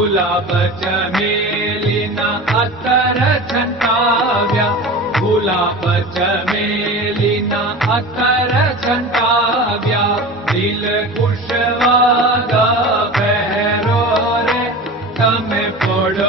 भुलापच जलिना अत्राव्या भोला जलिना अर झन्ताव्या दिलुश परो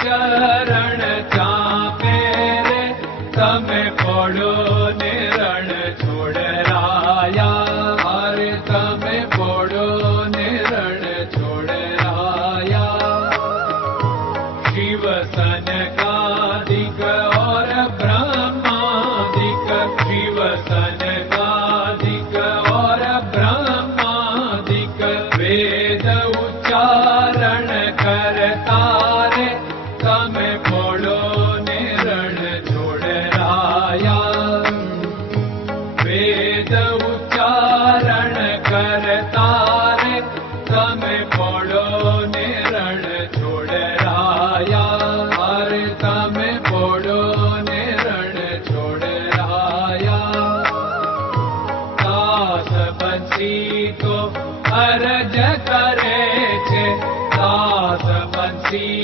चरण चापे रे तमें पड़ो निरण छोड़ राया अरे तमें पड़ो निरण छोड़ शिव सन का दिगर see.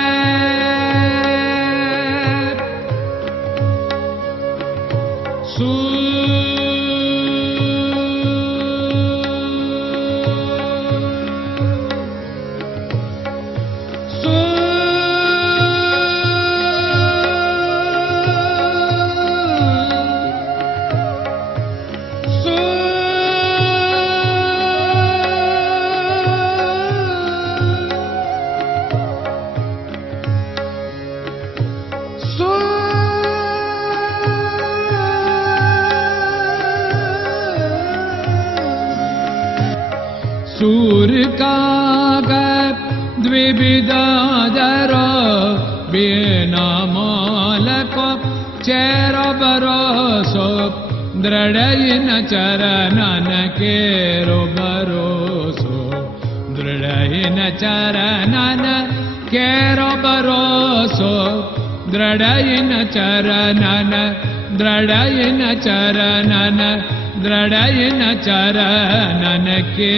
गिविधरो बमल को चेरो भरोसो दृढयिन चरन केर भरोसो दृढयिन चरन केरो भरोसो दृढयिन चरणन दृढयन चरन दृढयन चरन के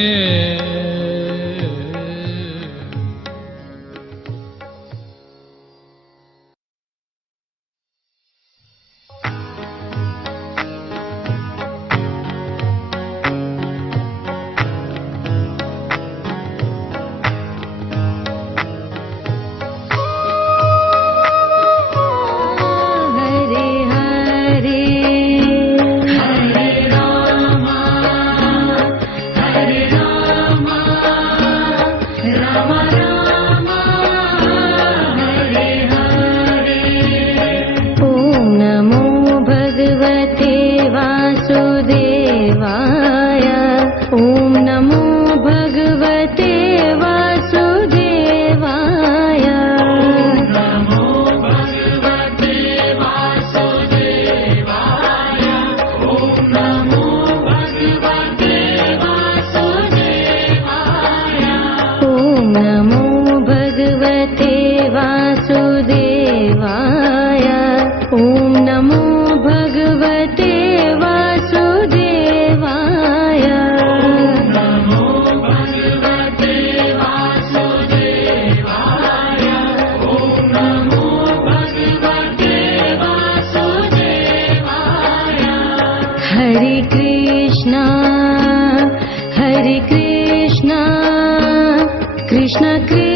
कृष्णा